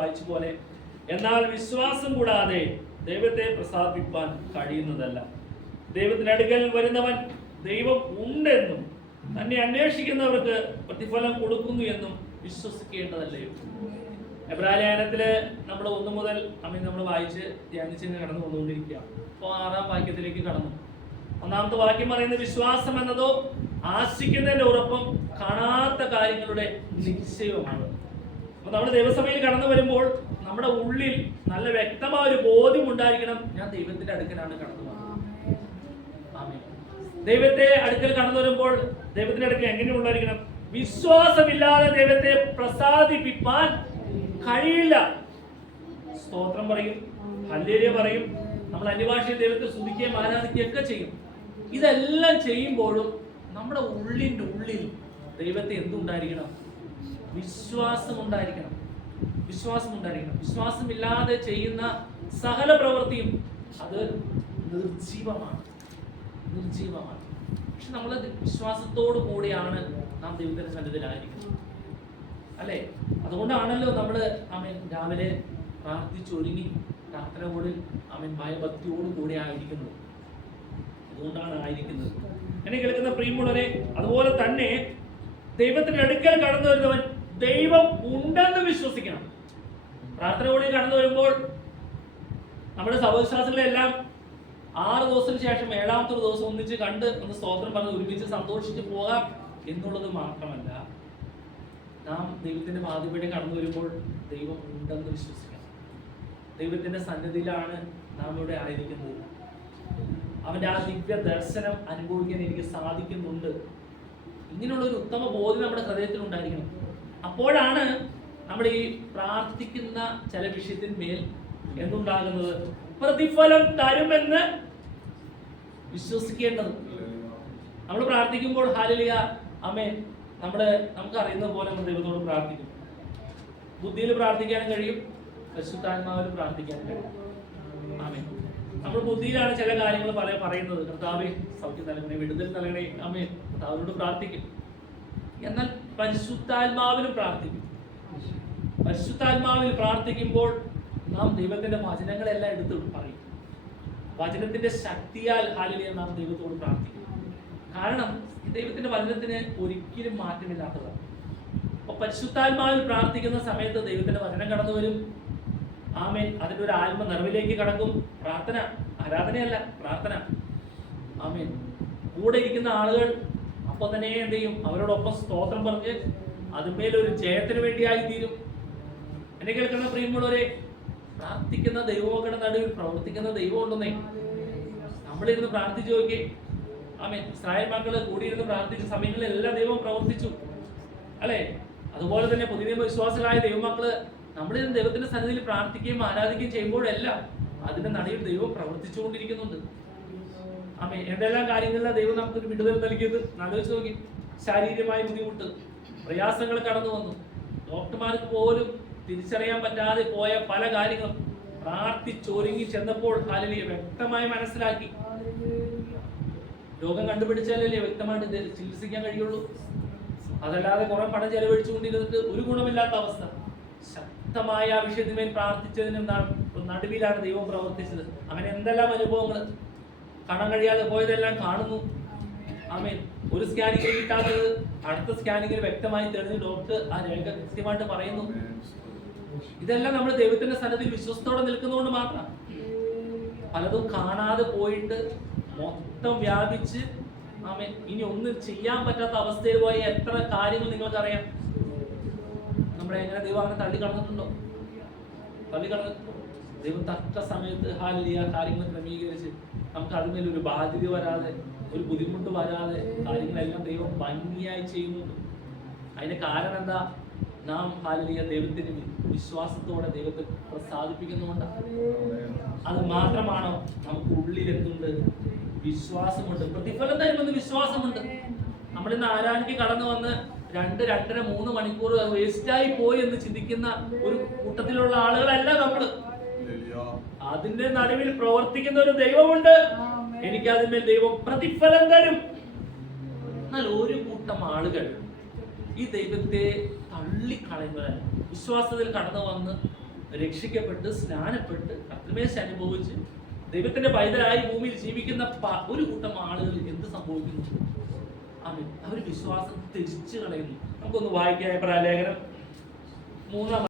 വായിച്ച പോലെ, എന്നാൽ വിശ്വാസം കൂടാതെ ദൈവത്തെ പ്രസാദിപ്പിക്കാൻ കഴിയുന്നതല്ല. ദൈവത്തിന്റെ അടുക്കൽ വരുന്നവൻ ദൈവം ഉണ്ടെന്നും തന്നെ അന്വേഷിക്കുന്നവർക്ക് പ്രതിഫലം കൊടുക്കുന്നു എന്നും വിശ്വസിക്കേണ്ടതല്ലേ. എബ്രായലേഖനത്തില് നമ്മൾ 1 മുതൽ നമ്മൾ വായിച്ച് ധ്യാനിച്ച് കടന്നു വന്നുകൊണ്ടിരിക്കുക. അപ്പോൾ 6-ാം വാക്യത്തിലേക്ക് കടന്നു. 1-ാമത്തെ വാക്യം പറയുന്നത്, വിശ്വാസം എന്നതോ ആശിക്കുന്നതിന്റെ ഉറപ്പും കാണാത്ത കാര്യങ്ങളുടെ നിശ്ചയവുമാണ്. അപ്പൊ നമ്മുടെ ദൈവസഭയിൽ കടന്നു വരുമ്പോൾ നമ്മുടെ ഉള്ളിൽ നല്ല വ്യക്തമായ ഒരു ബോധ്യം ഉണ്ടായിരിക്കണം, ഞാൻ ദൈവത്തിന്റെ അടുക്കലാണ് കടന്നു വന്നത്. ദൈവത്തെ അടുക്കൽ കടന്നു വരുമ്പോൾ ദൈവത്തിന്റെ അടുക്കൽ എങ്ങനെയുള്ളായിരിക്കണം? വിശ്വാസമില്ലാതെ ദൈവത്തെ പ്രസാദിപ്പിക്കാൻ കഴിയില്ല. സ്തോത്രം പറയും, ഹല്ലേലൂയ പറയും, നമ്മൾ അന്യഭാഷയിൽ ദൈവത്തെ സ്തുതിക്കുകയും ആരാധിക്കുകയും ഒക്കെ ചെയ്യും. ഇതെല്ലാം ചെയ്യുമ്പോഴും നമ്മുടെ ഉള്ളിൻ്റെ ഉള്ളിൽ ദൈവത്തെ എന്തുണ്ടായിരിക്കണം? വിശ്വാസം ഉണ്ടായിരിക്കണം. വിശ്വാസം ഉണ്ടായിരിക്കണം. വിശ്വാസമില്ലാതെ ചെയ്യുന്ന സകല പ്രവൃത്തിയും അത് നിർജീവമാണ്. നിർജീവമാണ്. പക്ഷെ നമ്മൾ വിശ്വാസത്തോടു കൂടിയാണ് നാം ദൈവത്തിന്റെ സന്നിധിയിലായിരിക്കുന്നത്, അല്ലേ? അതുകൊണ്ടാണല്ലോ നമ്മൾ രാവിലെ പ്രാർത്ഥിച്ചൊരുങ്ങി പ്രാർത്ഥനയോടിൽ ഭയഭക്തിയോടു കൂടി ആയിരിക്കുന്നത്. അതുകൊണ്ടാണ് ആയിരിക്കുന്നത്. എന്നെ കേൾക്കുന്ന പ്രിയമുള്ളവരെ, അതുപോലെ തന്നെ ദൈവത്തിന്റെ അടുക്കൽ കടന്നു വരുന്നവൻ ദൈവം ഉണ്ടെന്ന് വിശ്വസിക്കണം. പ്രാർത്ഥനയോടെ കടന്നു വരുമ്പോൾ നമ്മുടെ സഹവിശ്വാസികളെല്ലാം 6 ദിവസത്തിന് ശേഷം 7-ാമത്തെ ദിവസം ഒന്നിച്ച് കണ്ട് ഒന്ന് സ്തോത്രം പറഞ്ഞ് ഒരുമിച്ച് സന്തോഷിച്ച് പോകാം എന്നുള്ളത് മാത്രമല്ല, നാം ദൈവത്തിന്റെ പാദപീഠം കടന്നു വരുമ്പോൾ ദൈവം ഉണ്ടെന്ന് വിശ്വസിക്കണം. ദൈവത്തിന്റെ സന്നിധിയിലാണ് നാം ഇവിടെ ആയിരിക്കുന്നത്. അവന്റെ ആ ദിവ്യ ദർശനം അനുഭവിക്കാൻ എനിക്ക് സാധിക്കുന്നുണ്ട്. ഇങ്ങനെയുള്ളൊരു ഉത്തമ ബോധ്യം നമ്മുടെ ഹൃദയത്തിൽ ഉണ്ടായിരിക്കണം. അപ്പോഴാണ് നമ്മൾ ഈ പ്രാർത്ഥിക്കുന്ന ചില വിഷയത്തിന്മേൽ എന്തുണ്ടാകുന്നത്? പ്രതിഫലം തരുമെന്ന് വിശ്വസിക്കേണ്ടത്. നമ്മൾ പ്രാർത്ഥിക്കുമ്പോൾ ഹല്ലേലൂയ ആമേൻ, നമുക്ക് അറിയുന്ന പോലെ നമ്മൾ ദൈവത്തോട് പ്രാർത്ഥിക്കും. ബുദ്ധിയിൽ പ്രാർത്ഥിക്കാനും കഴിയും, പരിശുദ്ധാത്മാവിൽ പ്രാർത്ഥിക്കാനും കഴിയും. ആമേൻ. നമ്മൾ ബുദ്ധിയിലാണ് ചില കാര്യങ്ങൾ പറയുന്നത്, കർത്താവേ സൗഖ്യം നൽകണേ, വിടുതൽ നൽകണേ, ആമേൻ, കർത്താവിനോട് പ്രാർത്ഥിക്കും. എന്നാൽ പരിശുദ്ധാത്മാവിലും പ്രാർത്ഥിക്കും. പരിശുദ്ധാത്മാവിൽ പ്രാർത്ഥിക്കുമ്പോൾ നാം ദൈവത്തിന്റെ വചനങ്ങളെല്ലാം എടുത്ത് പറയും. വചനത്തിന്റെ ശക്തിയാൽ ഹല്ലേലൂയ നാം ദൈവത്തോട് പ്രാർത്ഥിക്കും. കാരണം ദൈവത്തിന്റെ വചനത്തിന് ഒരിക്കലും മാറ്റമില്ലാത്തതാണ്. അപ്പൊ പരിശുദ്ധാത്മാവിൽ പ്രാർത്ഥിക്കുന്ന സമയത്ത് ദൈവത്തിന്റെ വചനം കടന്നു വരും. ആമേൻ. അതിന്റെ ഒരു ആത്മ നിറവിലേക്ക് കടക്കും. പ്രാർത്ഥന, ആരാധനയല്ല, പ്രാർത്ഥന. ആമേൻ. കൂടെ ഇരിക്കുന്ന ആളുകൾ അപ്പൊ തന്നെ എന്ത് ചെയ്യും? അവരോടൊപ്പം സ്തോത്രം പറഞ്ഞ് അതിന്മേലൊരു ജയത്തിന് വേണ്ടിയായി തീരും. എന്നെ കേൾക്കുന്ന പ്രിയമുള്ളവരെ, പ്രാർത്ഥിക്കുന്ന ദൈവമക്കളുടെ നടുവിൽ പ്രവർത്തിക്കുന്ന ദൈവം ഉണ്ടെന്നേ. നമ്മളിരുന്ന് പ്രാർത്ഥിച്ചു നോക്കി. ആമേൻ. ഇസ്രായേൽ മക്കള് കൂടിയിരുന്ന് പ്രാർത്ഥിച്ച സമയങ്ങളിലെല്ലാം ദൈവം പ്രവർത്തിച്ചു, അല്ലെ? അതുപോലെ തന്നെ പുതിയ നിയമ വിശ്വാസികളായ ദൈവമക്കള് നമ്മളിരുന്ന് ദൈവത്തിന്റെ സന്നിധിയിൽ പ്രാർത്ഥിക്കുകയും ആരാധിക്കുകയും ചെയ്യുമ്പോഴെല്ലാം അതിന്റെ നടുവിൽ ദൈവം പ്രവർത്തിച്ചുകൊണ്ടിരിക്കുന്നുണ്ട്. ആമേൻ. എന്തെല്ലാം കാര്യങ്ങളിലാണ് ദൈവം നമുക്കൊരു വിടുതൽ നൽകിയത് ആലോചിച്ച് നോക്കി. ശാരീരികമായ ബുദ്ധിമുട്ട്, പ്രയാസങ്ങൾ കടന്നു വന്നു. ഡോക്ടർമാർക്ക് പോലും തിരിച്ചറിയാൻ പറ്റാതെ പോയ പല കാര്യങ്ങളും പ്രാർത്ഥിച്ചൊരുങ്ങി ചെന്നപ്പോൾ ഹല്ലേലൂയ വ്യക്തമായി മനസ്സിലാക്കി. രോഗം കണ്ടുപിടിച്ചാലല്ലേ വ്യക്തമായിട്ട് ചികിത്സിക്കാൻ കഴിയുള്ളൂ. അതല്ലാതെ കുറെ പണം ചെലവഴിച്ചുകൊണ്ടിരുന്നിട്ട് ഒരു ഗുണമില്ലാത്ത അവസ്ഥ. ശക്തമായ ആ വിഷയത്തിന്മേൽ പ്രാർത്ഥിച്ചതിന് നടുവിലാണ് ദൈവം പ്രവർത്തിച്ചത്. അങ്ങനെ എന്തെല്ലാം അനുഭവങ്ങൾ, കാണാൻ കഴിയാതെ പോയതെല്ലാം കാണുന്നു. ആമേൻ. ഒരു സ്കാനിങ്ങിൽ കിട്ടാത്തത് അടുത്ത സ്കാനിങ്ങിൽ വ്യക്തമായി തെളിഞ്ഞ് ഡോക്ടർ ആ രേഖ കൃത്യമായിട്ട് പറയുന്നു. ഇതെല്ലാം നമ്മൾ ദൈവത്തിന്റെ സന്നിധിയിൽ വിശ്വസത്തോടെ നിൽക്കുന്നതുകൊണ്ട് മാത്രം. പലതും കാണാതെ പോയിട്ട് മൊത്തം വ്യാപിച്ച് ആമേൻ ഇനി ഒന്നും ചെയ്യാൻ പറ്റാത്ത അവസ്ഥയിൽ പോയ എത്ര കാര്യങ്ങൾ നിങ്ങൾക്കറിയാം. നമ്മളെ എങ്ങനെ ദൈവം അങ്ങനെ തള്ളിക്കളഞ്ഞിട്ടുണ്ടോ? തള്ളിക്കളഞ്ഞിട്ടുണ്ടോ? ദൈവം തക്ക സമയത്ത് ഹല്ലേലൂയ കാര്യങ്ങൾ ക്രമീകരിച്ച് നമുക്ക് അതിന്മേൽ ഒരു ബാധ്യത വരാതെ, ഒരു ബുദ്ധിമുട്ട് വരാതെ കാര്യങ്ങളെല്ലാം ദൈവം ഭംഗിയായി ചെയ്യുന്നുണ്ട്. അതിന് കാരണം എന്താ? നാം ഹല്ലേലൂയ ദൈവത്തിന് വിശ്വാസത്തോടെ ദൈവത്തെ പ്രസാദിപ്പിക്കുന്നുകൊണ്ടാണ്. അത് മാത്രമാണോ? നമുക്ക് ഉള്ളിൽ എന്തുണ്ട്? വിശ്വാസമുണ്ട്. പ്രതിഫലം തരുമെന്ന് വിശ്വാസമുണ്ട്. നമ്മളിന്ന് ആരാധനയ്ക്ക് കടന്നു വന്ന് 2, 2.5, 3 മണിക്കൂർ വേസ്റ്റായി പോയി എന്ന് ചിന്തിക്കുന്ന ഒരു കൂട്ടത്തിലുള്ള ആളുകളല്ല നമ്മള്. അതിന്റെ നടുവിൽ പ്രവർത്തിക്കുന്ന ഒരു ദൈവമുണ്ട്. എനിക്ക് അതിന്മേൽ ദൈവം പ്രതിഫലം തരും. എന്നാൽ ഒരു കൂട്ടം ആളുകൾ ഈ ദൈവത്തെ തള്ളിക്കളയുന്നവരല്ല. വിശ്വാസത്തിൽ കടന്നു വന്ന് രക്ഷിക്കപ്പെട്ട് സ്നാനപ്പെട്ട് കർത്തൃമേശ അനുഭവിച്ച് ദൈവത്തിന്റെ പൈതലായി ഭൂമിയിൽ ജീവിക്കുന്ന ഒരു കൂട്ടം ആളുകൾ എന്ത് സംഭവിക്കുന്നു? അവർ വിശ്വാസം ത്യജിച്ചു കളയുന്നു. നമുക്കൊന്ന് വായിക്കാം എബ്രായ ലേഖനം 3